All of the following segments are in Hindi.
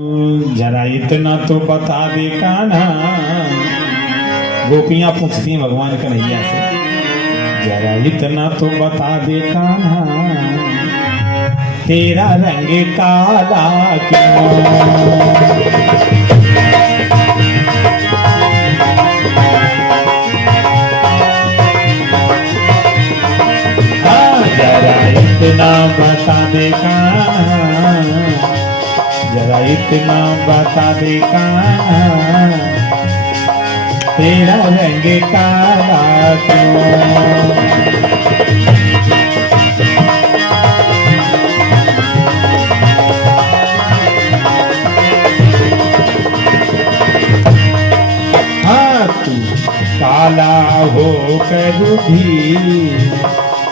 जरा इतना तो बता दे कान्हा। गोपियां पूछती हैं भगवान कन्हैया से, जरा इतना तो बता दे कान्हा, तेरा रंग काला क्यों? जरा इतना बता दे कान्हा, जरा इतना बता दे कान्हा, तेरा रंग काला क्यों? हाँ तू काला हो कर भी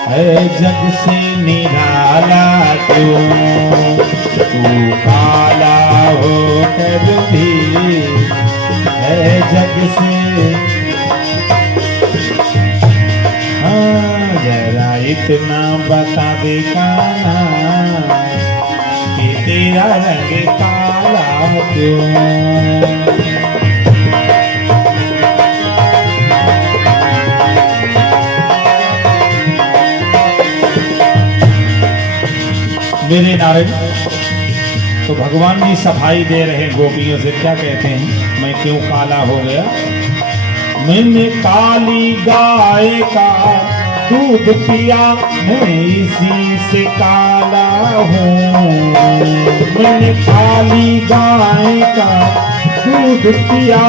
है जग से निराला क्यों? तू काला हो कर भी है जग से, हाँ जरा इतना बता दे कान्हा कि तेरा रंग काला क्यों? मेरे नारद, तो भगवान जी सफाई दे रहे हैं गोपियों से, क्या कहते हैं, मैं क्यों काला हो गया? मैंने काली गाय का दूध पिया, मैं इसी से काला हूँ। मैंने काली गाय का दूध पिया,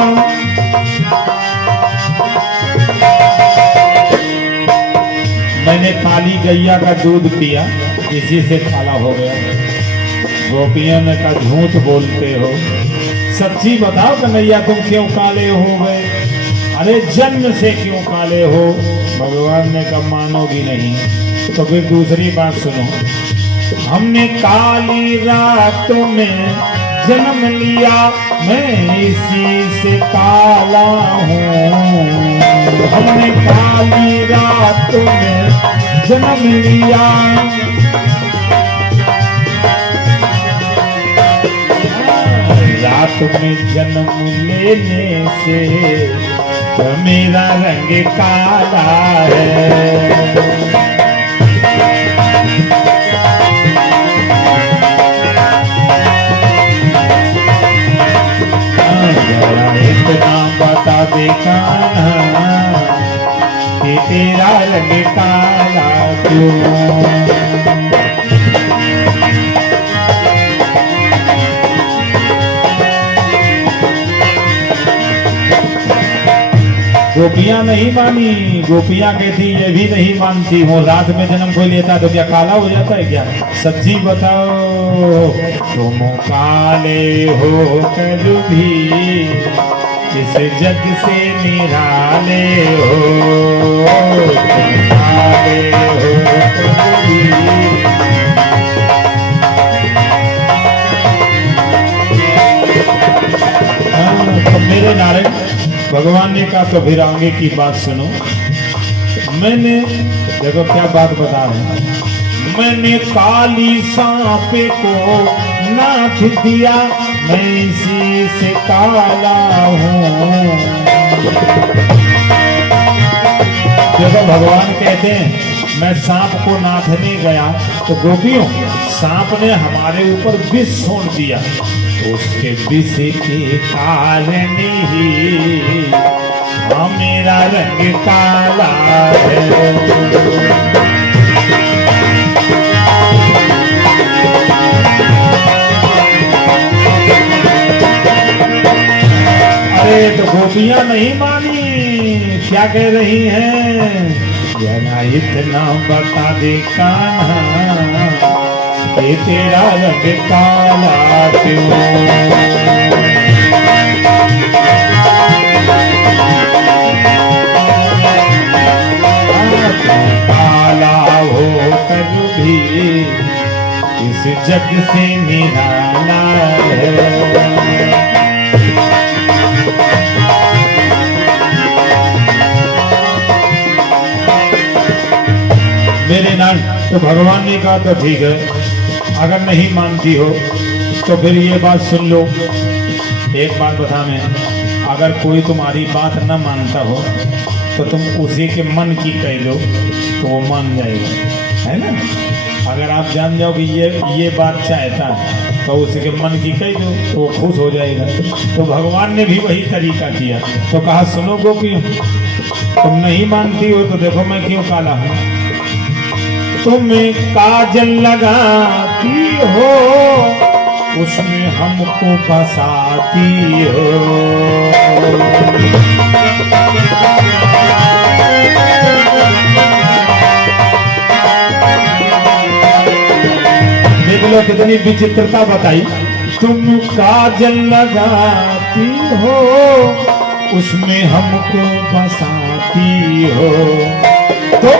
मैंने काली गैया का दूध पिया, इसी से काला हो गया। गोपियों ने कहा झूठ बोलते हो, सच्ची बताओ कन्हैया तुम क्यों काले हो गए? अरे जन्म से क्यों काले हो? भगवान ने कहा मानोगी नहीं, तो फिर दूसरी बात सुनो। हमने काली रातों में जन्म लिया, मैं इसी से काला हूँ। हमने काली रातों में जन्म लिया, रात में जन्म लेने से तो मेरा रंग काला है। जरा इतना बता दे कान्हा कि तेरा रंग काला क्यों? गोपियां नहीं मानी, गोपियां कहती ये भी नहीं मानती हूँ, रात में जन्म कोई लेता तो क्या काला हो जाता है क्या? सच्ची बताओ तुम काले हो कर भी इस जग से निराले हो। तुम काले हो कर भी, तो मेरे नारायण भगवान ने कहा तो फिर आगे की बात सुनो। मैंने देखो क्या बात बता रहे हैं, मैंने काली सांपे को नाथ दिया, मैं इसी से काला हूँ। देखो भगवान कहते हैं मैं सांप को नाथने गया तो गोपियों सांप ने हमारे ऊपर विष छोड़ दिया, उसके विष के कारण ही मेरा रंग काला है। अरे तो गोपियां नहीं मानी, क्या कह रही हैं? जरा इतना बता दे कान्हा कि तेरा रंग काला क्यों? काला हो कर भी इस जग से निराला है। मेरे नाथ, तो भगवान ने कहा तो ठीक है, अगर नहीं मानती हो तो फिर ये बात सुन लो, एक बात बता मैं, अगर कोई तुम्हारी बात न मानता हो तो तुम उसी के मन की कह दो तो वो मान जाएगा, है ना। अगर आप जान जाओ कि ये बात चाहता है तो उसी के मन की कह दो तो वो खुश हो जाएगा। तो भगवान ने भी वही तरीका किया। तो कहा सुनो गोपियों, तुम नहीं मानती हो तो देखो मैं क्यों काला हूँ। तुम्हें काजल लगाती हो उसमें हमको फंसाती हो। देख लो कितनी विचित्रता बताई। तुम काजल लगाती हो उसमें हमको फंसाती हो। तो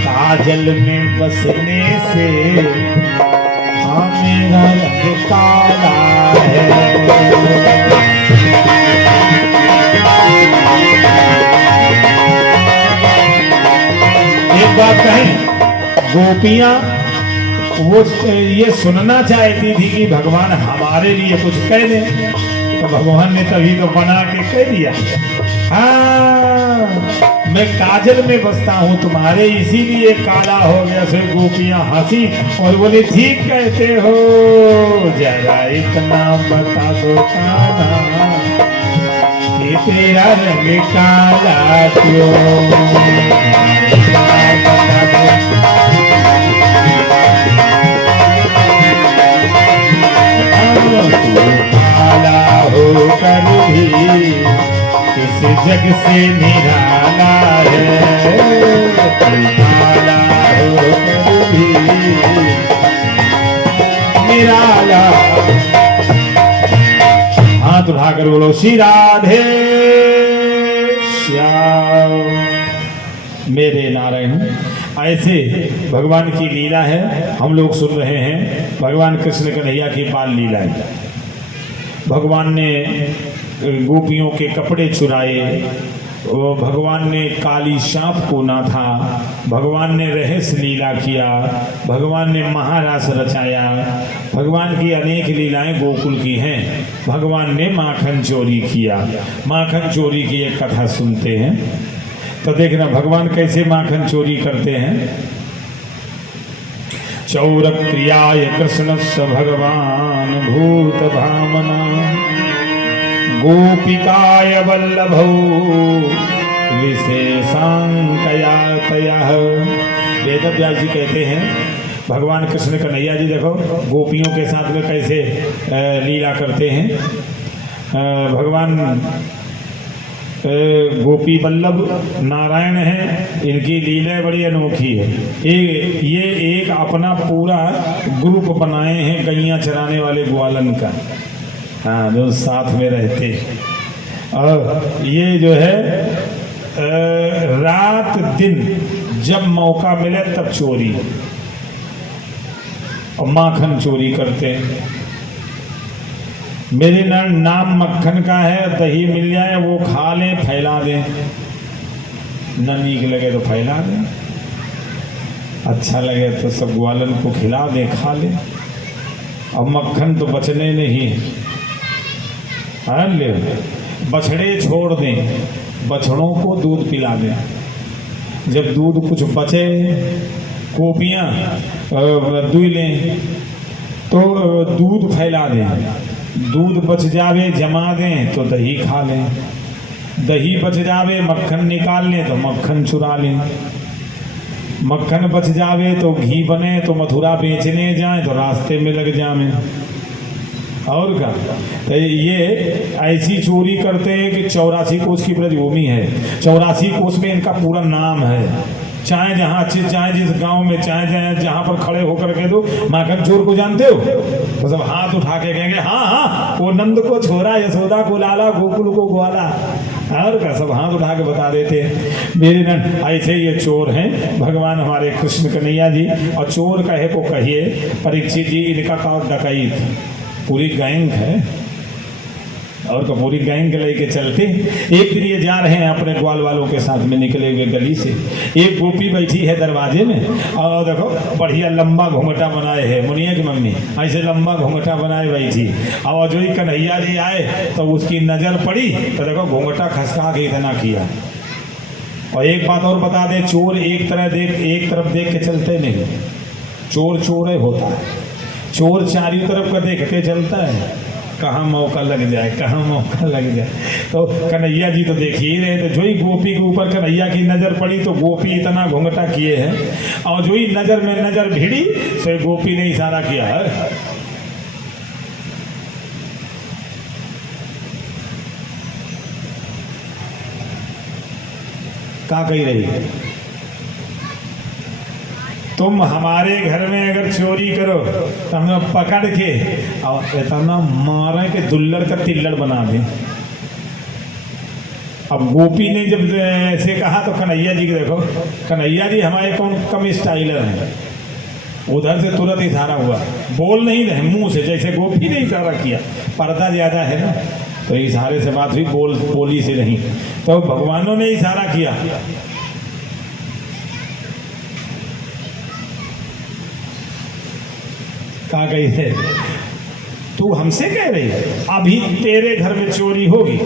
काजल में बसने से हाँ मेरा रंग काला है। एक बात कहें, गोपियां वो ये सुनना चाहती थी कि भगवान हमारे लिए कुछ कह दे, तो भगवान ने तभी तो बना के कह दिया, हाँ मैं काजल में बसता हूँ तुम्हारे इसीलिए काला हो गया। फिर गोपियां हंसी और बोले ठीक कहते हो, जरा इतना बता दो कान्हा कि तेरा रंग काला क्यों। काला होकर भी इस जग से निराला है। काला होकर भी निराला। हाथ उठाकर बोलो श्री राधे श्याम मेरे नारायण। ऐसे भगवान की लीला है, हम लोग सुन रहे हैं भगवान कृष्ण कन्हैया की बाल लीलाएं। भगवान ने गोपियों के कपड़े चुराए, भगवान ने काली सांप को ना था, भगवान ने रहस्य लीला किया, भगवान ने महारास रचाया। भगवान की अनेक लीलाएं गोकुल की हैं। भगवान ने माखन चोरी किया। माखन चोरी की एक कथा सुनते हैं तो देखना भगवान कैसे माखन चोरी करते हैं। चौर क्रियाय कृष्ण स भगवान भूत भामना गोपिकाय वल्लभौ विशेषांकया तयः। वेदव्यास जी कहते हैं भगवान कृष्ण कन्हैया जी देखो गोपियों के साथ में कैसे लीला करते हैं। भगवान गोपी वल्लभ नारायण है, इनकी लीला बड़ी अनोखी है। ये एक अपना पूरा ग्रुप बनाए हैं गैया चराने वाले ग्वालन का, हाँ जो साथ में रहते। और ये जो है रात दिन जब मौका मिले तब चोरी और माखन चोरी करते हैं। मेरे नाम मक्खन का है, दही मिल जाए वो खा लें फैला दें, न नीक लगे तो फैला दें, अच्छा लगे तो सब ग्वालन को खिला दें खा लें। अब मक्खन तो बचने नहीं है, हाँ ले बछड़े छोड़ दें, बछड़ों को दूध पिला दें। जब दूध कुछ बचे कोपियाँ दुई लें तो दूध फैला दें, दूध बच जावे जमा दें तो दही खा लें, दही बच जावे मक्खन निकाल लें तो मक्खन चुरा लें, मक्खन बच जावे तो घी बने तो मथुरा बेचने जाएं तो रास्ते में लग जावे। और क्या तो ये ऐसी चोरी करते हैं कि 84 कोस की ब्रजभूमि है, 84 कोस में इनका पूरा नाम है। चाहे जहाँ अच्छे चाहे जिस गांव में चाहे जहाँ पर खड़े होकर के दो माखन चोर को जानते हो तो सब हाथ उठा के कहेंगे हाँ हाँ वो नंद को छोरा, यशोदा को लाला, गोकुल को ग्वाला। और क्या सब हाथ उठा के बता देते हैं मेरे नंद। ऐसे ये चोर हैं भगवान हमारे कृष्ण कन्हैया जी। और चोर कहे को कहिए परीक्षित जी, इनका का डकैत पूरी गैंग है, और कपूरी गैंग के लेके चलते। एक दिन ये जा रहे हैं अपने ग्वाल वालों के साथ में निकले हुए गली से। एक गोपी बैठी है दरवाजे में और देखो बढ़िया लंबा घूंघटा बनाए है, मुनिया की मम्मी ऐसे लंबा घूंघटा बनाए बैठी। और जो ही कन्हैया जी आए तो उसकी नजर पड़ी तो देखो घूंघटा खसका के इतना किया। और एक बात और बता दें, चोर एक तरफ देख के चलते नहीं, चोर चोर होता है, चोर चारों तरफ का देख के चलता है, कहाँ मौका लग जाए, कहाँ मौका लग जाए। तो कन्हैया जी तो देख ही रहे थे, जो ही गोपी के ऊपर कन्हैया की नज़र पड़ी तो गोपी इतना घूंघटा किए हैं और जो ही नज़र में नज़र भिड़ी तो गोपी ने इशारा किया है। क्या कही रही, तुम हमारे घर में अगर चोरी करो तो हमें पकड़ के और इतना मारे के दुल्लड़ का तिल्लड़ बना दें। अब गोपी ने जब ऐसे कहा तो कन्हैया जी के देखो, कन्हैया जी हमारे कौन कम स्टाइलर हैं, उधर से तुरंत इशारा हुआ, बोल नहीं रहे मुंह से, जैसे गोपी ने इशारा किया, पर्दा ज्यादा है ना तो इशारे से बात हुई, बोली से नहीं। तो भगवानों ने इशारा किया, कहा गई है तू हमसे कह रही है, अभी तेरे घर में चोरी होगी,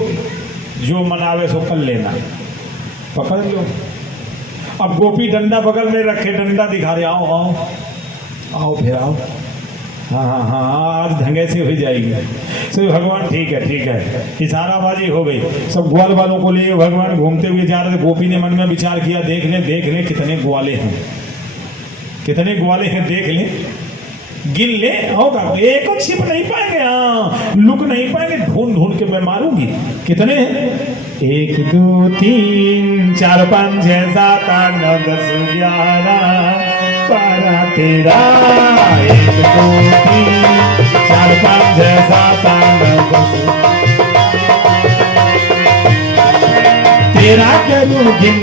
जो मनावे सो कर लेना, पकड़ लो। अब गोपी डंडा बगल में रखे, डंडा दिखा रहे, आओ आओ आओ फिर आओ, हाँ हाँ हाँ आज ढंगे से हो जाएगी। तो भगवान ठीक है, इशाराबाजी हो गई। सब ग्वाल वालों को लिए भगवान घूमते हुए जा रहे थे। गोपी ने मन में विचार किया, देख ले कितने ग्वाले हैं, कितने ग्वाले हैं, देख ले गिन ले, होगा एक को छिप नहीं पाएंगे, हाँ लुक नहीं पाएंगे, ढूंढ के मैं मारूंगी। कितने हैं? 1 2 3 4 5 6 7 8 9 10 11 12 13 1 2 3 4 5 6 7 8 9 10 तेरा करूं गिन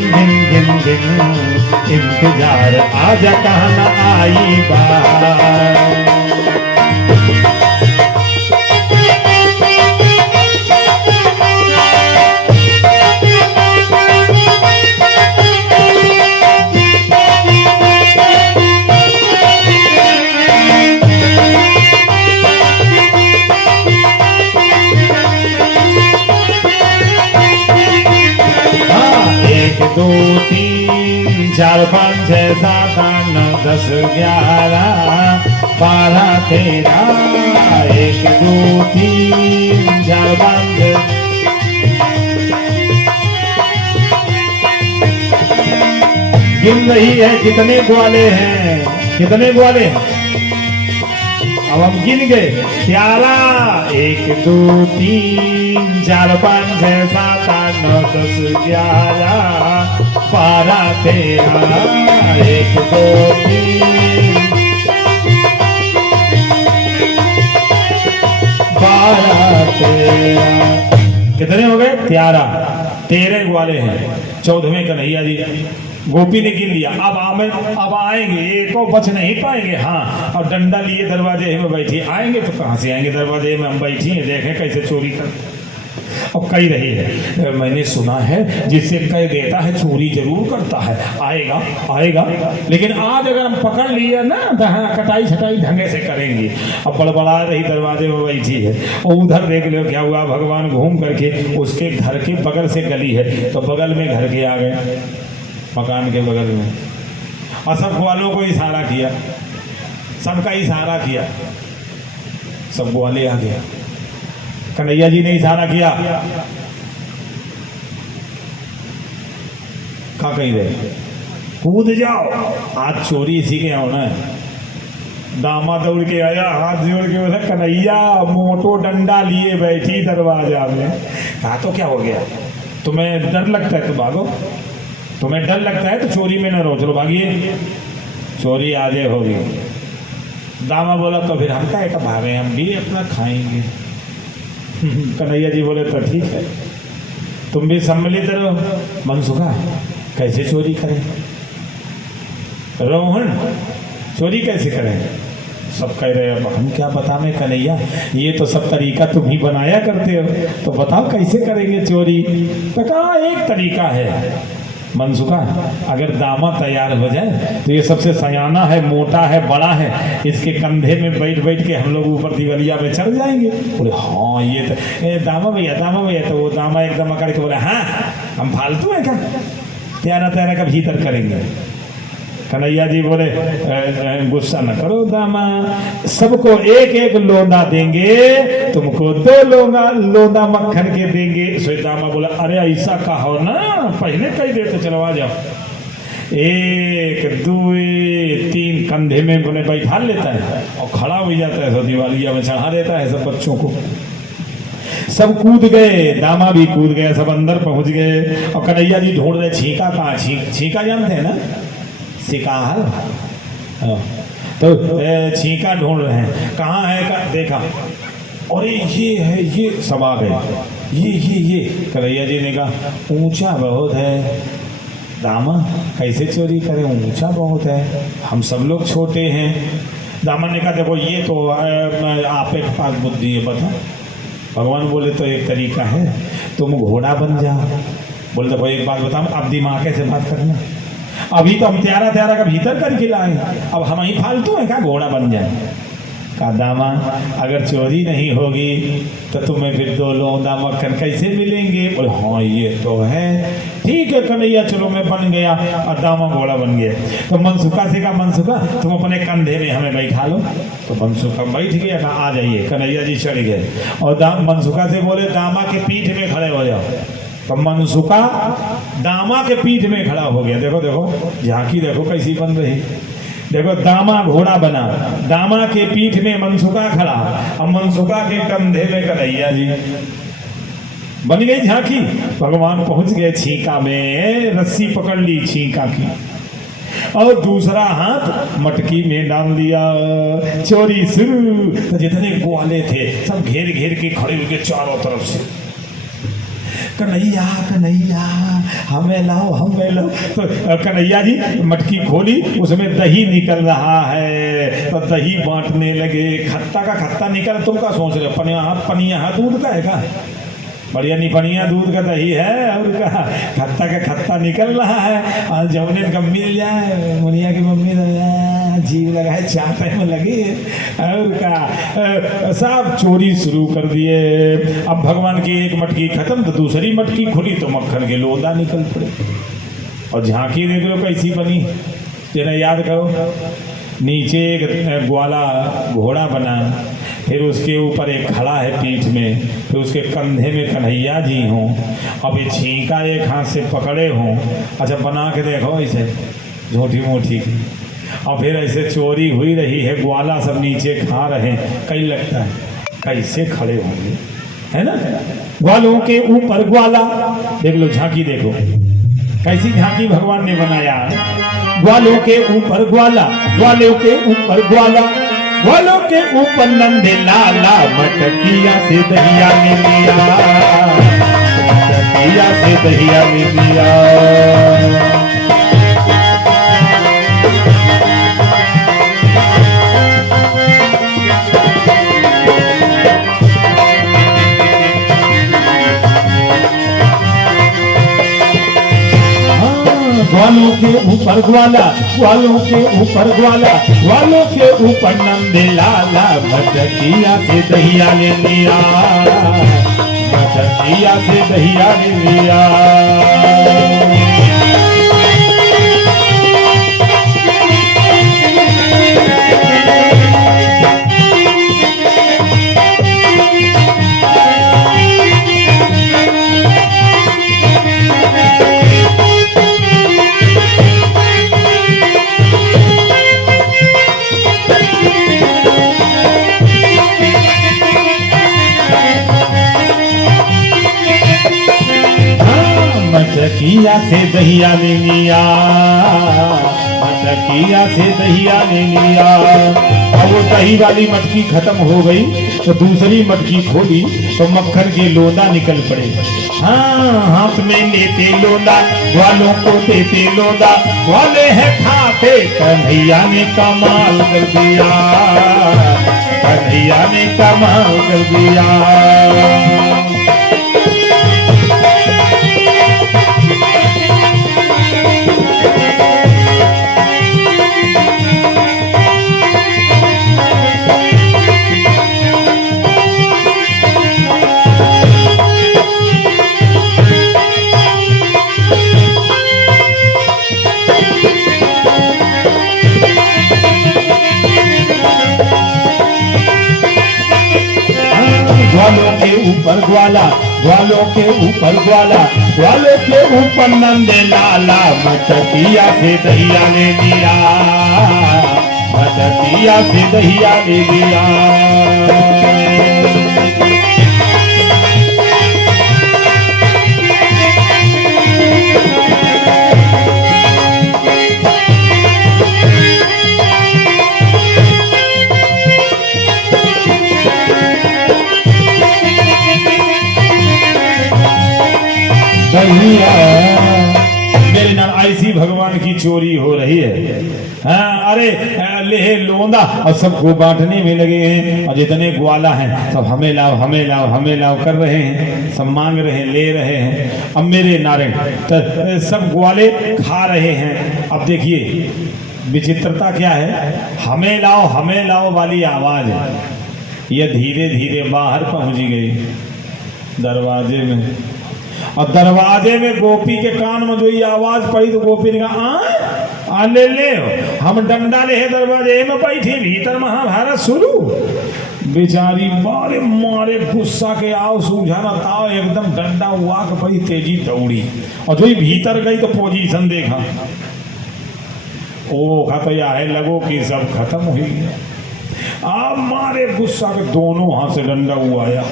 इंतजार, आजा कहाँ न आई बात। दो 3 4 5 6 7 8 9 10 11 12 13 1 2 3 4 5 गिन रही है कितने ग्वाले हैं, कितने ग्वाले हैं। अब हम गिन गए 11 1 2 3 4 5 6 7 8 9 10 11 12 13 1 2 3 12 13 कितने हो गए? 13 ग्वाले हैं। 14वें कन्हैया जी, गोपी ने गिन लिया। अब आएंगे, एक को बच नहीं पाएंगे। हाँ, और डंडा लिए दरवाजे में बैठी, आएंगे तो कहाँ से आएंगे, दरवाजे में हम बैठी हैं, देखें कैसे चोरी कर। और कही रही है, मैंने सुना है जिससे कह देता है चोरी जरूर करता है, आएगा लेकिन आज अगर हम पकड़ लिए ना तो हाँ कटाई छटाई ढंगे से करेंगे। अब बड़बड़ा रही दरवाजे में बैठी है। और उधर देख लो क्या हुआ, भगवान घूम करके उसके घर के बगल से गली है तो बगल में घर के आ गए, मकान के बगल में। और सब ग्वालों को इशारा किया, सबका इशारा किया, सब ग्वाले आ गया। कन्हैया जी ने इशारा किया, क्या कही रहे, कूद जाओ, आज चोरी इसी के होना है। दामा दौड़ के आया, हाथ जोड़ के बोला, कन्हैया मोटो डंडा लिए बैठी दरवाजा में। कहा तो क्या हो गया, तुम्हें डर लगता है तो भागो, तुम्हें डर लगता है तो चोरी में न रहो, चलो भागिए, चोरी आजे होगी। दामा बोला तो फिर हम क्या भागे, हम भी अपना खाएंगे। कन्हैया जी बोले तो ठीक है, तुम भी सम्मिलित रहो। मनसुखा कैसे चोरी करें, रोहन चोरी कैसे करें, सब कह रहे अब हम क्या बतावें कन्हैया, ये तो सब तरीका तुम ही बनाया करते हो, तो बताओ कैसे करेंगे चोरी। तो कहा एक तरीका है मनसुखा, अगर दामा तैयार हो जाए तो ये सबसे सयाना है, मोटा है, बड़ा है, इसके कंधे में बैठ बैठ के हम लोग ऊपर दिवलिया में चढ़ जाएंगे। बोले हाँ ये तो दामा भैया। तो वो दामा एकदम अकड़ के बोले हाँ हम फालतू है क्या, त्यारा त्यारा का भीतर करेंगे। कन्हैया जी बोले गुस्सा न करो दामा, सबको एक एक लोंदा देंगे, तुमको 2 लोंदा मक्खन के देंगे। सो दामा बोला अरे ऐसा कहो ना, पहले कह देते, चलो आ जाओ। 1 2 3 कंधे में बोले बैठा लेता है और खड़ा हो जाता है, तो दिवालिया में चढ़ा देता है सब बच्चों को। सब कूद गए, दामा भी कूद गए, सब अंदर पहुंच गए। और कन्हैया जी ढूंढ रहे छींका कहाँ, छींका जानते हैं ना, सिकाहल, तो छींका ढूंढ रहे हैं, कहाँ है का देखा, अरे ये है, ये सब आ गए, ये कन्हैया जी ने कहा ऊंचा बहुत है दामा, कैसे चोरी करें, ऊंचा बहुत है, हम सब लोग छोटे हैं। दामा ने कहा देखो ये तो आपके पास बुद्धि है, बता। भगवान बोले तो एक तरीका है, तुम घोड़ा बन जाओ। बोले देखो एक बात बताओ, अब दिमाग से बात करना, अभी तो हम त्यारा का भीतर करके लाए, अब हम ही फालतू है क्या घोड़ा बन जाए। का दामा अगर चोरी नहीं होगी तो तुम्हें फिर 2 लोंदा मक्खन कैसे मिलेंगे। बोले हाँ ये तो है, ठीक है कन्हैया चलो मैं बन गया, और दामा घोड़ा बन गया। तो मनसुखा से कहा मनसुखा तुम अपने कंधे में हमें बैठा लो। तो मनसुखा बैठ गया, कहा आ जाइए। कन्हैया जी चढ़ गए और मनसुखा से बोले दामा के पीठ में खड़े हो जाओ। तो मनसुखा दामा के पीठ में खड़ा हो गया। देखो देखो झांकी देखो कैसी बन रही, देखो दामा घोड़ा बना, दामा के पीठ में मनसुखा खड़ा, और मनसुखा के कंधे में कन्हैया जी, बन गई झांकी। भगवान पहुंच गए छींका में, रस्सी पकड़ ली छींका की और दूसरा हाथ मटकी में डाल दिया, चोरी शुरू। तो जितने ग्वाले थे सब घेर घेर के खड़े हुए चारों तरफ से, कन्हैया कन्हैया हमें लाओ। तो कन्हैया जी मटकी खोली, उसमें दही निकल रहा है, तो दही बांटने लगे। खट्टा का खट्टा निकल, तुम क्या सोच रहे हो, पनिया दूध का है का, बढ़िया निपनिया दूध का दही है, और का खट्टा का खट्टा निकल रहा है। और जौने का मिल जाए, मुनिया की मम्मी जीव लगा है, चाहते में लगी, और का सब चोरी शुरू कर दिए। अब भगवान की एक मटकी खत्म तो दूसरी मटकी खुली, तो मक्खन के लोंदा निकल पड़े। और झांकी देख लो कैसी बनी, जरा याद करो, नीचे एक ग्वाला घोड़ा बना, फिर उसके ऊपर एक खड़ा है पीठ में, फिर उसके कंधे में कन्हैया जी हों, अब ये छींका एक हाथ से पकड़े हों। अच्छा बना के देखो ऐसे झूठी मूठी, और फिर ऐसे चोरी हुई रही है, ग्वाला सब नीचे खा रहे हैं, कई लगता है कैसे खड़े होंगे, है ना। ग्वालों के ऊपर ग्वाला, देख लो झांकी देखो कैसी झांकी भगवान ने बनाया। ग्वालों के ऊपर ग्वाला, ग्वालों के ऊपर ग्वाला, ग्वालों के ऊपर नंदे लाला, मटकिया से दहिया ने लिया, मटकिया से दहिया ने लिया। ग्वालों के ऊपर ग्वाला, ग्वालों के ऊपर ग्वाला, ग्वालों के ऊपर नंदे लाला, मटकिया से दहिया ले लिया, मटकिया से दहिया ले लिया। मटकिया से दहिया ले लिया, मटकिया से दहिया ले लिया। अब वो दही वाली मटकी खत्म हो गई, तो दूसरी मटकी खोली तो मक्खन के लोंदा निकल पड़े। हाँ, हाथ में लेते लोंदा, ग्वालों को देते लोंदा, ग्वाले हैं खाते। कन्हैया ने कमाल कर दिया, कन्हैया ने कमाल कर दिया। ग्वालों के ऊपर ग्वाला, ग्वालों के ऊपर ग्वाला, ग्वालों के ऊपर नंद लाला। मटकिया से दहिया ले लिया, मटकिया से दहिया ले लिया। मेरे नाम ऐसी भगवान की चोरी हो रही है। हाँ, अरे ले लोंदा और सबको बांटने में लगे हैं, और जितने ग्वाला हैं सब हमें लाओ हमें लाओ हमें लाओ कर रहे हैं, सब मांग रहे हैं, ले रहे हैं। अब मेरे नारायण तो सब ग्वाले खा रहे हैं। अब देखिए विचित्रता क्या है, हमें लाओ वाली आवाज है, यह धीरे धीरे बाहर पहुंच गई दरवाजे में। और दरवाजे में गोपी के कान में जो ये आवाज पड़ी तो गोपी ने कहा, ले हम डंडा ले दरवाजे में बैठी, भीतर महाभारत शुरू। बेचारी मारे मारे गुस्सा के आओ सूझा न ताओ, एकदम डंडा हुआ कि बड़ी तेजी दौड़ी, और जो ही भीतर गई तो पोजीशन देखा, ओ तो यह लगो कि सब खत्म हो गया। आप मारे गुस्सा के दोनों हाथ से डंडा हुआ आया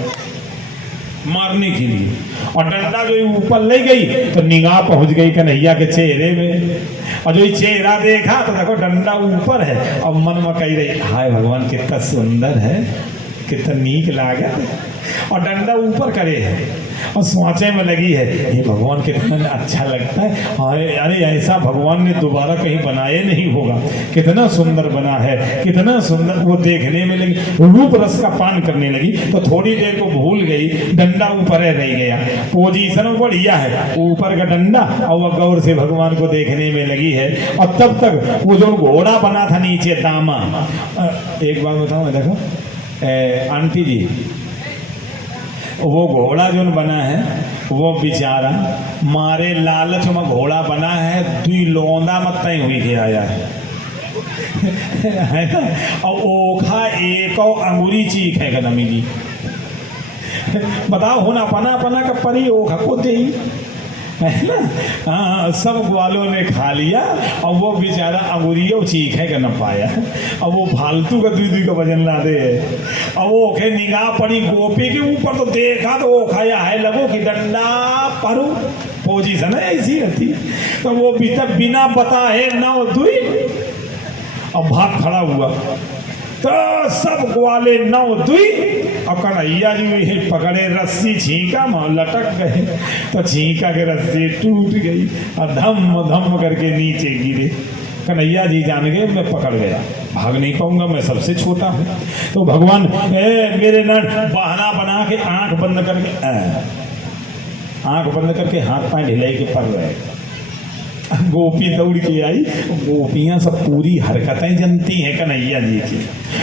मारने के लिए, और डंडा जो ऊपर ले गई तो निगाह पहुंच गई कन्हैया के चेहरे में, और जो चेहरा देखा तो देखो डंडा ऊपर है। और मन में कही रही, हाय भगवान कितना सुंदर है, कितना नीक लागत, और डंडा ऊपर करे है और सोचे में लगी है, ये भगवान कितना अच्छा लगता है। अरे ऐसा भगवान ने दोबारा कहीं बनाया नहीं होगा, कितना सुंदर बना है, कितना सुंदर। वो देखने में लगी, रूप रस का पान करने लगी, तो थोड़ी देर को भूल गई, डंडा ऊपर रह गया। पोजीशन बढ़िया है, ऊपर का डंडा, और वह गौर से भगवान को देखने में लगी है। और तब तक वो जो घोड़ा बना था नीचे दामा, एक बार बताओ देखो आंटी जी, वो घोड़ा जो बना है वो बेचारा मारे लालच में घोड़ा बना है, दुई लोंदा मत तय हुई के आया है ना। और ओखा एक और अंगूरी चीख है कदम मिली, बताओ होना पना पना का परी ओखा को दे है ना। हाँ, सब ग्वालों ने खा लिया, और वो बेचारा अंगूरियों चीखे का न पाया, और वो फालतू का दूध का वजन ला दे। और वो ओखे निगाह पड़ी गोपी के ऊपर, तो देखा तो वो खाया है लगो कि डंडा परू पोजीशन है ऐसी रहती। तो वो बिना बताए नौ दुई और भाग खड़ा हुआ, तो सब ग्वाले नौ दुई, और कन्हैया जी पकड़े रस्सी, छींका मां लटक गए, तो छींका के रस्सी टूट गई और धम धम करके नीचे गिरे। कन्हैया जी जान गए मैं पकड़ गया, भाग नहीं पाऊंगा, मैं सबसे छोटा हूँ। तो भगवान मेरे नर बहाना बना के आंख बंद करके हाथ पांव ढिलाई के पड़ रहे। गोपी दौड़ के आई, गोपियां सब पूरी हरकतें जनती हैं कन्हैया जी की।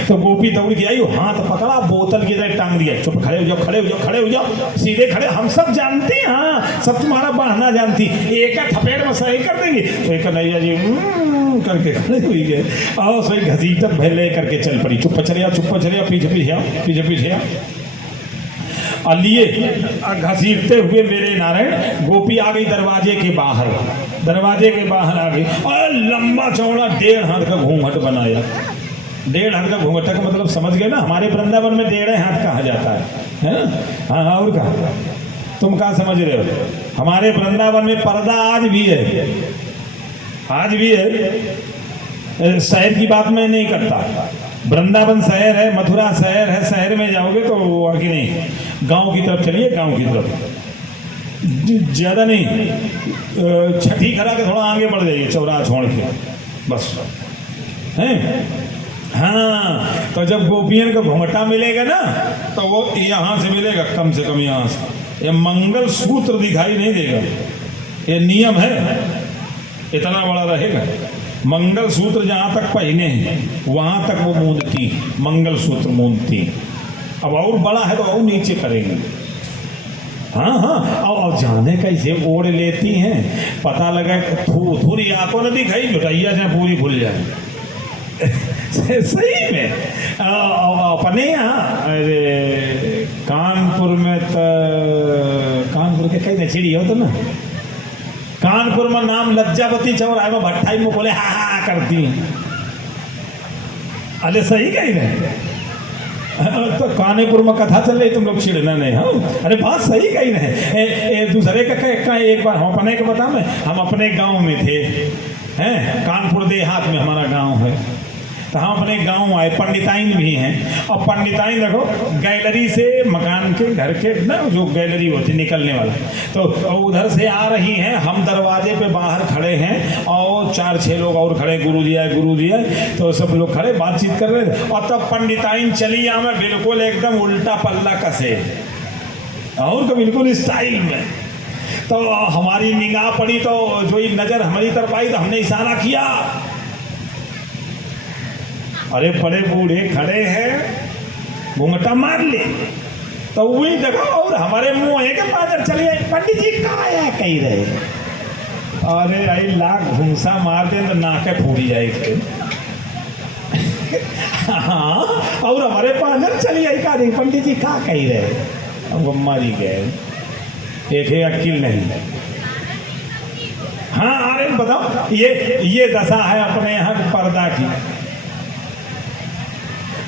तो गोपी दौड़ के आई, हाथ पकड़ा, बोतल की तरह टांग दिया, चुप खड़े हो जाओ खड़े हो जाओ खड़े हो जाओ, सीधे खड़े, हम सब जानते हैं, हाँ सब तुम्हारा बहाना जानती, एक थपेड़ में सही कर देंगे। तो कन्हैया जी करके खड़े हुई गए, और सही घसीटत भले करके चल पड़ी, चुप चले पीछे पीछे और लिए घसीटते हुए मेरे नारायण गोपी आ गई दरवाजे के बाहर आ गई, और लंबा चौड़ा 1.5 हाथ का घूंघट बनाया। 1.5 हाथ का घूंघट का मतलब समझ गए ना, हमारे वृंदावन में 1.5 हाथ कहा जाता है ना। हाँ और कहा तुम कहाँ समझ रहे हो, हमारे वृंदावन में पर्दा आज भी है, शहर की बात मैं नहीं करता, वृंदावन शहर है, मथुरा शहर है, शहर में जाओगे तो आगे नहीं, गांव की तरफ चलिए, गांव की तरफ ज़्यादा नहीं, छठी खरा के थोड़ा आगे बढ़ जाइए, चौराहा छोड़ के बस हैं। हाँ, तो जब गोपियन का घुंघटा मिलेगा ना तो वो यहाँ से मिलेगा, कम से कम यहाँ से। ये मंगल सूत्र दिखाई नहीं देगा, ये नियम है, इतना बड़ा रहेगा। मंगल सूत्र जहाँ तक पहने हैं वहाँ तक वो मूंदती, मंगल सूत्र मूंदती। अब और बड़ा है तो और नीचे करेंगे। हाँ हाँ, और जाने कैसे ओढ़ लेती हैं, पता लगा थोड़ी आंखों ने दिखाई, जुटाइया से पूरी भूल जाए। सही में अपने यहाँ अरे कानपुर में तो, कानपुर के कई चिड़ी हो तो ना, कानपुर में नाम लज्जावती चौराहे में भट्टाई में बोले हा हा करती हैं। अरे सही कही रहे, तो कानपुर में कथा चल रही, तुम लोग छिड़ना नहीं। हाँ, अरे बात सही कही रहे। दूसरे का एक बार हम अपने को बताओ, हम अपने गांव में थे, हैं कानपुर देहात में हमारा गांव है, तो हम अपने गांव आए, पंडिताइन भी हैं। और पंडिताइन देखो गैलरी से मकान के घर के ना जो गैलरी होती निकलने वाला, तो उधर से आ रही हैं, हम दरवाजे पे बाहर खड़े हैं और 4-6 लोग और खड़े, गुरुजी आए, तो सब लोग खड़े बातचीत कर रहे थे। और तब पंडिताइन चली आवे बिल्कुल एकदम उल्टा पल्ला कसे, और तो बिल्कुल स्टाइल में। तो हमारी निगाह पड़ी, तो जो ही नज़र हमारी तरफ आई तो हमने इशारा किया। अरे बड़े बूढ़े खड़े हैं, घूंघटा मार ले, तो वही जगह और हमारे मुंह है कि पादर चले आए, पंडित जी कहाँ है कही रहे। अरे आई लाख घूंसा मार दे तो नाके फूटी जाएगी। हाँ, और हमारे पादर चली आई का पंडित जी कहाँ कही रहे, अब मारी गए, एक है अकील नहीं। हाँ अरे बताओ, ये दशा है अपने यहाँ पर्दा की,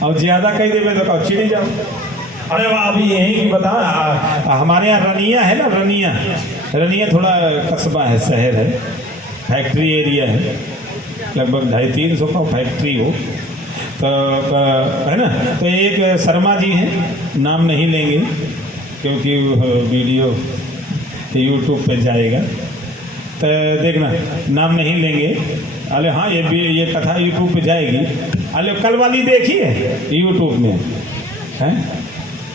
और ज्यादा कही देवे तो कहो चिड़ी जाओ। अरे वाह, अभी यही की बता, हमारे यहाँ रनिया है ना, रनिया थोड़ा कस्बा है, शहर है, फैक्ट्री एरिया है, लगभग 250-300 का फैक्ट्री हो, तो है ना। तो एक शर्मा जी हैं, नाम नहीं लेंगे क्योंकि वीडियो यूट्यूब पे जाएगा, तो देखना नाम नहीं लेंगे। अरे हाँ, ये कथा यूट्यूब पे जाएगी। अरे कल वाली देखी है यूट्यूब में, हैं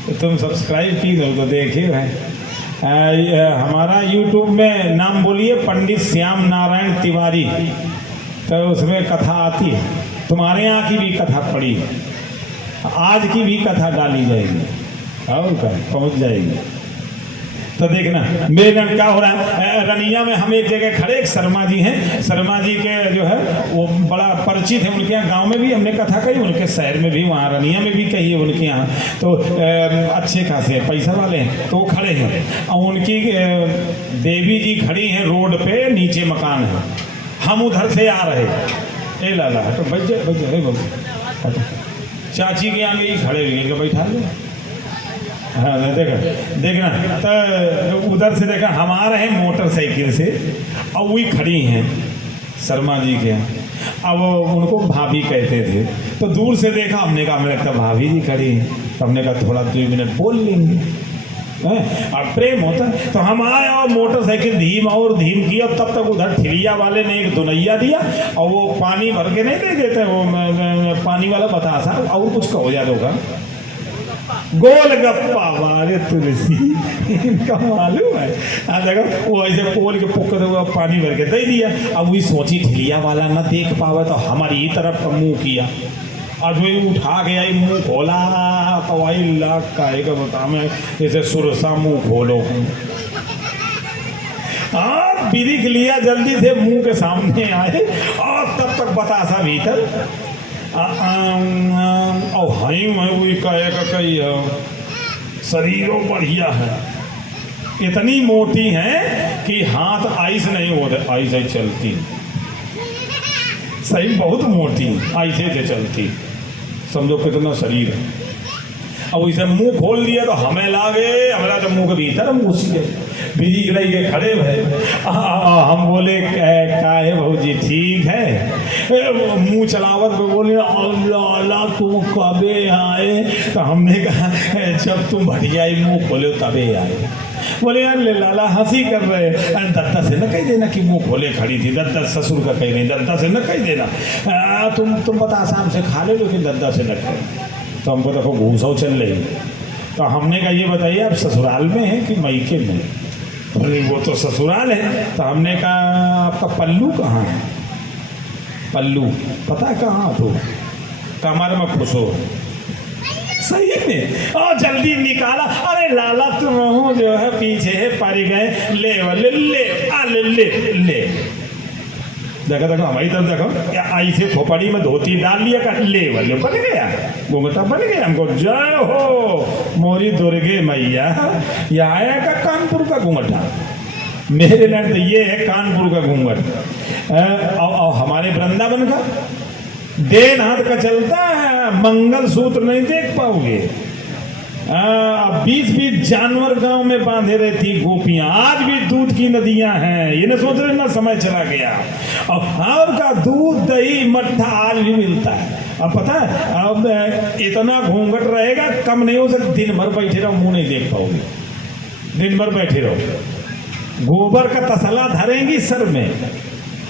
तो तुम सब्सक्राइब की दो तो देखिए है। हमारा यूट्यूब में नाम बोलिए पंडित श्याम नारायण तिवारी, तो उसमें कथा आती है। तुम्हारे यहाँ की भी कथा पड़ी है, आज की भी कथा डाली जाएगी और पहुँच जाएगी। तो देखना मेरे घर क्या हो रहा है। रनिया में हम एक जगह खड़े, एक शर्मा जी हैं, शर्मा जी के जो है वो बड़ा परिचित है, उनके यहाँ गांव में भी हमने कथा कही, उनके शहर में भी, वहाँ रनिया में भी कही है उनके यहाँ। तो अच्छे खासे पैसा वाले हैं, तो वो खड़े हैं, और उनकी देवी जी खड़ी हैं रोड पे, नीचे मकान है, हम उधर से आ रहे, ए लाला तो बच जाए बाबू, चाची के आगे ही खड़े हुए, बैठा लो। हाँ देखना, तो उधर से देखा हम आ रहे हैं मोटरसाइकिल से, और वही खड़ी हैं शर्मा जी के। अब उनको भाभी कहते थे, तो दूर से देखा, हमने कहा हमें लगता भाभी जी खड़ी हैं, तो हमने कहा थोड़ा 2 मिनट बोल लेंगे, अब प्रेम होता है। तो हम आए और मोटरसाइकिल धीम और धीम की, अब तब तक उधर ठिलिया वाले ने एक दुनैया दिया, और वो पानी भर के नहीं दे देते, वो पानी वाला बतासा और कुछ का हो जाता होगा, गोलगप्पा वाले तुलसी, इनका मालूम है। हाँ देखो, वो ऐसे पोल के पुक्कर हुआ, पानी भर के दे दिया। अब वही सोची ठिलिया वाला ना देख पावे, तो हमारी ही तरफ का मुंह किया, आज वही उठा गया, मुंह खोला, तो वही लाख का एक बता मैं जैसे सुरसा मुंह खोलो। हाँ बिरिक लिया, जल्दी से मुंह के सामने आए, और तब तक बतासा भीतर और हई में वही कहेगा कही शरीरों बढ़िया है, इतनी मोटी है कि हाथ आइस नहीं होते, ऐसे चलती, सही बहुत मोटी, ऐसे से चलती, समझो कितना शरीर है। अब वैसे मुंह खोल दिया तो हमें लागे, हमारा तो मुंह के भीतर घुस गए, बिजी गिराई के खड़े भे। हम बोले का है भौजी ठीक है, मुंह चलावत में बोले अल्लाह तुम कबे आए? तो हमने कहा जब तुम भटियाई मुंह खोले तबे आए। बोले यार ले लाला हंसी कर रहे, दत्ता से न कह देना कि मुंह खोले खड़ी थी, दत्ता ससुर का कह नहीं, दत्ता से न कह देना, तुम बता आसाम से खा ले, लेकिन दत्ता से न कह। तो हमको देखो घूसो चल रही। तो हमने कहा ये बताइए आप ससुराल में हैं कि मैके में? बोले वो तो ससुराल है। तो हमने कहा आपका पल्लू कहाँ है? पल्लू पता कहाँ? तो कमर में खुशो। सही में और जल्दी निकाला। अरे लाला तुम रहूं जो है पीछे है पड़ गए, ले ले ले ले ले ले। देखो देखो हमारी तरफ देखो, ऐसे खोपड़ी में धोती डाल लिया का ले वाले बन गया, घूंघटा बन गया। हमको जय हो मोरी दुर्गे मैया। ये आया का कानपुर का घूंघटा, मेरे लिए तो ये है कानपुर का घूंघट। और हमारे वृंदावन का देन हाथ का चलता है, मंगल सूत्र नहीं देख पाओगे। 20-20 जानवर गांव में बांधे रहती गोपियां, आज भी दूध की नदियां हैं। ये न सोच रहे ना समय चला गया। और हाव का दूध दही मट्ठा आज भी मिलता है। अब पता है अब इतना घूंघट रहेगा कम नहीं हो सकता। दिन भर बैठे रहो मुंह नहीं देख पाओगे, दिन भर बैठे रहो, गोबर का तसला धरेंगी सर में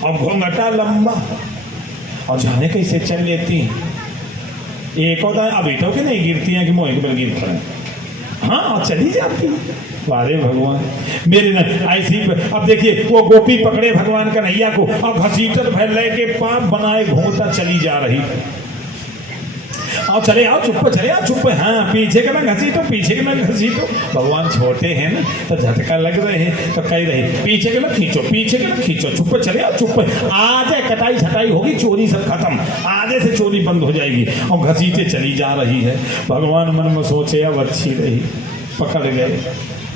और घूंघटा लंबा, और जाने कैसे चल लेती। एक होता है अभी तो कि नहीं गिरती हैं कि मोह के बल गिर पड़े, हाँ चली जाती। वारे भगवान मेरे न ऐसी। अब देखिए वो गोपी पकड़े भगवान कन्हैया को, अब घसीटत भर लेके पाप बनाए घूमता चली जा रही। आओ चले आओ चुप चले आओ चुप, हाँ पीछे के ना घसीटो, पीछे के ना घसीटो। भगवान छोटे हैं ना तो झटका लग रहे हैं, तो कह रहे पीछे के ना खींचो, पीछे के ना खींचो, चुप चले आओ चुप। आज कटाई छटाई होगी, चोरी सब खत्म, आधे से चोरी बंद हो जाएगी। और घसीटे चली जा रही है। भगवान मन में सोचे अब अच्छी रही, पकड़ गए।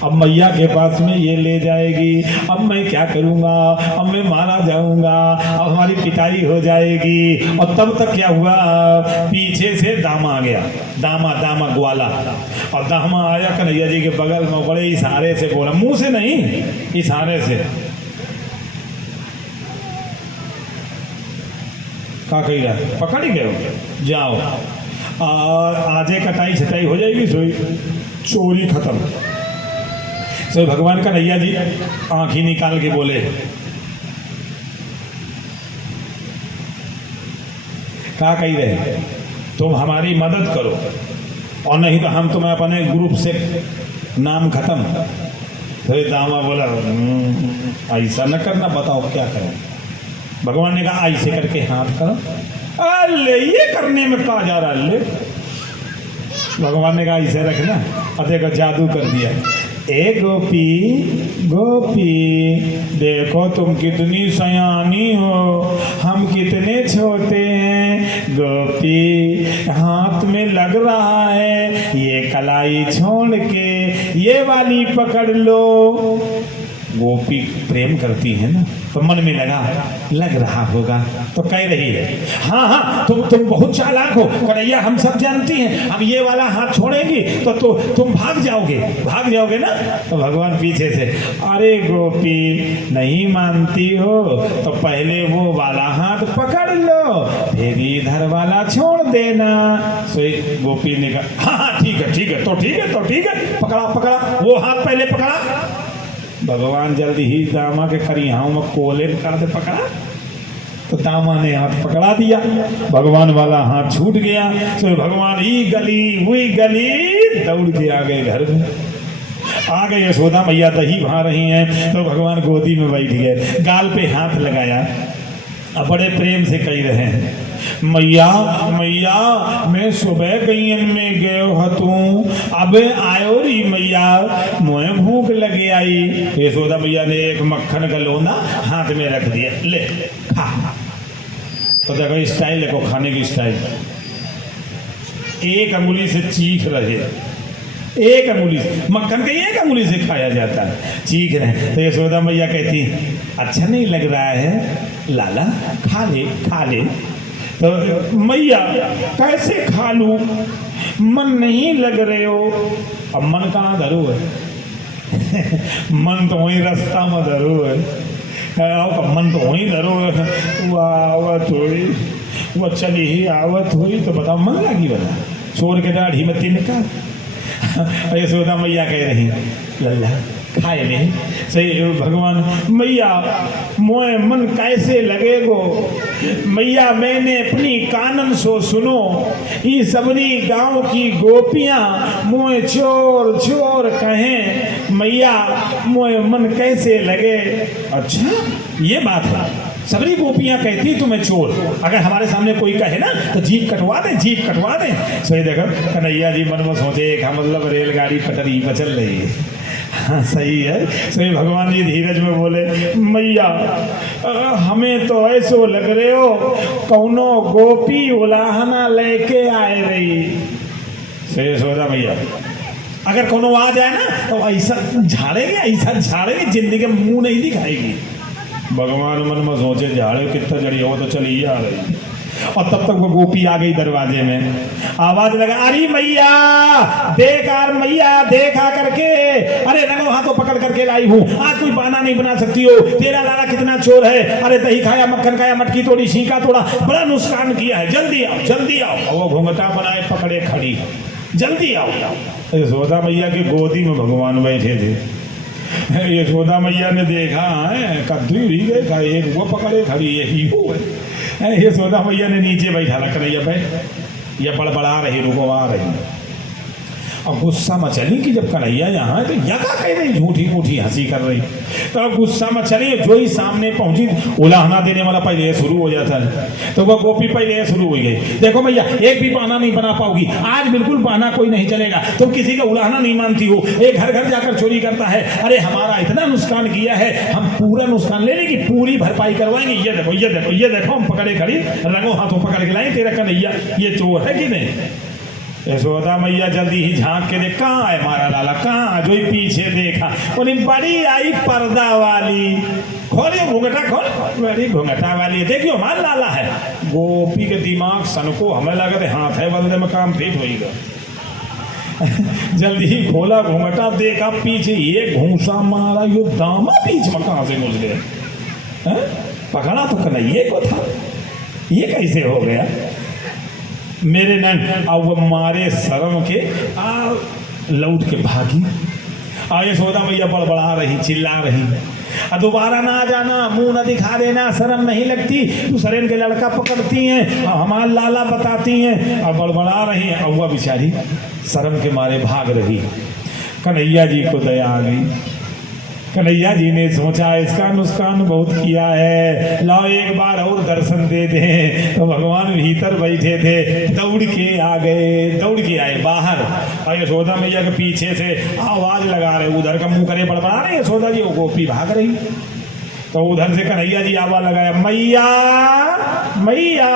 अब मैया के पास में ये ले जाएगी, अब मैं क्या करूँगा, अब मैं मारा जाऊँगा, अब हमारी पिटाई हो जाएगी। और तब तक क्या हुआ, पीछे से दामा आ गया, दामा ग्वाला। और दामा आया कन्हैया जी के बगल में, बड़े इशारे से बोला, मुंह से नहीं इशारे से, क्या कही रहा, पकड़ गए जाओ, और आजे कटाई छटाई हो जाएगी, सोई चोरी खत्म। तो भगवान कन्हैया जी आंखी निकाल के बोले, क्या कही रहे, तुम हमारी मदद करो और नहीं तो हम तुम्हें अपने ग्रुप से नाम खत्म। तो दामा बोला ऐसा न करना, बताओ क्या करो। भगवान ने कहा ऐसे करके हाथ करो। अरे ये करने में कहा जा रहा है। भगवान ने कहा ऐसे रखना, और देखो जादू कर दिया। ए गोपी देखो तुम कितनी सयानी हो, हम कितने छोटे हैं। गोपी हाथ में लग रहा है, ये कलाई छोड़ के ये वाली पकड़ लो। गोपी प्रेम करती है ना, तो मन में लग रहा होगा, तो कह रही है हाँ तुम बहुत चालाक हो कन्हैया, हम सब जानती हैं, हम ये वाला हाथ छोड़ेंगी तो तुम भाग जाओगे ना। तो भगवान पीछे से, अरे गोपी नहीं मानती हो तो पहले वो वाला हाथ पकड़ लो, फिर इधर वाला छोड़ देना। तो गोपी ने कहा हाँ ठीक है, तो ठीक है, पकड़ा वो हाथ पहले पकड़ा। भगवान जल्दी ही दामा के करियाओं में कोले कर दे पकड़ा, तो दामा ने हाथ पकड़ा दिया, भगवान वाला हाथ छूट गया। तो भगवान ही गली दौड़ के आ गए घर में। आ गए यशोदा मैया दही भा रही हैं, तो भगवान गोदी में बैठ गए, गाल पे हाथ लगाया, अब बड़े प्रेम से कह रहे हैं मैया मैं सुबह गईन में गयो हतूँ, अब आयो री मैया मोए भूख लगे आई। यशोदा मैया ने एक मक्खन का लोना हाथ में रख दिया, ले खा। तो देखो स्टाइल है खाने की स्टाइल, एक अंगुली से चीख रहे, एक अंगुली से मक्खन का एक अंगुली से खाया जाता है, चीख रहे। तो यशोदा मैया कहती अच्छा नहीं लग रहा है लाला, खा ले। तो मैया कैसे खा लूं, मन नहीं लग रहे हो। अब मन कहाँ धरो है मन तो वही रास्ता में धरो है, मन तो वही धरो है। वो आवत हुई, वो चली ही आवत हुई, तो बताओ मन लगी बता चोर के दाढ़ी में तिनका। यशोदा मैया कह रही लल्ला खाए नहीं सही भगवान। मैया मोए मन कैसे लगेगो, मैया मैंने अपनी कानन सो सुनो, ये सबनी गांव की गोपियां मोए चोर चोर कहें, मैया मोए मन कैसे लगे। अच्छा ये बात है, सबरी गोपियां कहती तुम्हें चोर, अगर हमारे सामने कोई कहे ना तो जीप कटवा दे, जीप कटवा दे। सही देखो कन्हैया जी मन में सोचे मतलब रेलगाड़ी पटरी पर चल रही है। हाँ सही है। सही भगवान जी धीरज में बोले मैया हमें तो ऐसो लग रहे हो कौनो गोपी उलाहना लेके आए रही। सही सोचा मैया अगर कोनो आ जाए ना तो ऐसा झाड़ेंगे, ऐसा झाड़ेंगे जिंदगी में मुंह नहीं दिखाएगी। भगवान मन में सोचे झाड़े कितना जड़ी हो तो चली आ रही। और तब तक वो गोपी आ गई दरवाजे में, आवाज लगा अरे मैया देख यार मैया देखा करके, अरे रंगो हाथों पकड़ करके लाई हूँ, आज कोई बहाना नहीं बना सकती हो, तेरा लाला कितना चोर है, अरे दही खाया मक्खन खाया मटकी तोड़ी छींका तोड़ा, बड़ा नुकसान किया है, जल्दी आओ जल्दी आओ। वो घूंघटा बनाए पकड़े खड़ी, जल्दी आओ। यशोदा मैया की गोदी में भगवान बैठे थे। यशोदा मैया ने देखा है कद्दू ही देखा, एक वो पकड़े खड़ी यही हो है। यशोदा मैया ने नीचे बैठा रख रही है, ये बड़बड़ा रही, रुको आ रही। और गुस्सा मचली कि जब कन्हैया यहाँ है तो यका कह रही, झूठी मूठी हंसी कर रही। तो गुस्सा मचली, जो ही सामने पहुंची उलाहना देने वाला पहले शुरू हो जाता है, तो वह गोपी पहले शुरू हो गई। देखो भैया एक भी बहाना नहीं बना पाओगी, आज बिल्कुल बहाना कोई नहीं चलेगा, तुम किसी का उलाहना नहीं मानती हो, एक घर घर जाकर चोरी करता है, अरे हमारा इतना नुकसान किया है, हम पूरा नुकसान लेने की पूरी भरपाई करवाएंगे। ये देखो ये देखो ये देखो, हम पकड़े खड़ी रंगों हाथों पकड़ के लाए तेरा कन्हैया, ये चोर है कि नहीं। यशोदा मैया जल्दी ही झांक के देख कहाँ है हमारा लाला, कहाँ, जो ही पीछे देखा बोली बड़ी आई पर्दा वाली, खोलिए घूंघटा खोल, बड़ी घूंघटा वाली है, देखियो हमारा लाला है। गोपी के दिमाग सनको, हमें लगा थे हाथ है बदले में काम ठीक होगा। जल्दी ही खोला घूंघटा, देखा पीछे ये घूसा मारा, यो दामा बीच में कहाँ से घुस गया, पकड़ा तो कन्हैया को था, ये कैसे हो गया मेरे नैन। अब वो मारे शर्म के लौट के भागी। यशोदा मैया बड़बड़ा रही, चिल्ला रही, दोबारा ना आ जाना, मुंह ना दिखा देना, शर्म नहीं लगती, तू सरेन के लड़का पकड़ती हैं और हमारा लाला बताती हैं। अब बड़बड़ा रही, अब वह बेचारी शर्म के मारे भाग रही। कन्हैया जी को दया आ गई। कन्हैया जी ने सोचा इसका नुकसान बहुत किया है, लाओ एक बार और दर्शन दे दें। तो भगवान भीतर बैठे थे, दौड़ के आ गए, दौड़ के आए बाहर। और यशोदा मैया के पीछे से आवाज लगा रहे, उधर का मुंह करे बड़बड़ा रहे यशोदा जी, वो गोपी भाग रही। तो उधर से कन्हैया जी आवाज लगाया मैया मैया,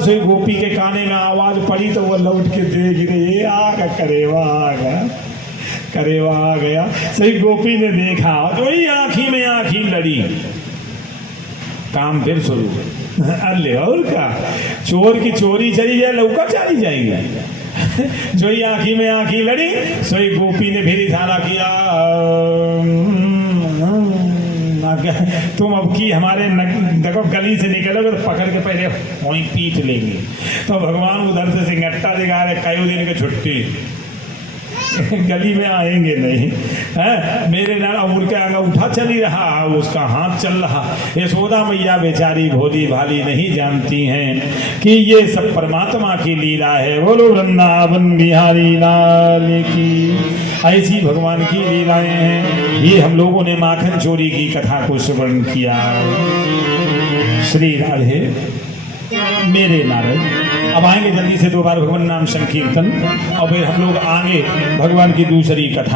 सो गोपी के काने में आवाज पड़ी तो वो लौट के देख रही, आगा करेवा आगा करेवा आ गया। सही गोपी ने देखा, जो ही आंखी में आंखी लड़ी, काम फिर शुरू। अरे और क्या, चोर की चोरी चली जाए लौका चली जाएगी। जो ही आंखी में आंखी लड़ी, सही गोपी ने फिर इशारा किया, तुम अब की हमारे देखो गली से निकलोगे तो पकड़ के पहले वहीं पीट लेंगे। तो भगवान उधर से सिंगट्टा दिखा रहे, कई दिन की छुट्टी, गली में आएंगे नहीं है। मेरे नाना उड़ के आगे उठा चली रहा, उसका हाथ चल रहा। यशोदा मैया बेचारी भोली भाली नहीं जानती हैं कि ये सब परमात्मा की लीला है। बोलो वृंदावन बिहारी लाल की। ऐसी भगवान की लीलाएं हैं। ये हम लोगों ने माखन चोरी की कथा को श्रवण किया। श्री राधे मेरे नारद। अब आएंगे जल्दी से 2 बार भगवान नाम संकीर्तन, और फिर हम लोग आगे भगवान की दूसरी कथा।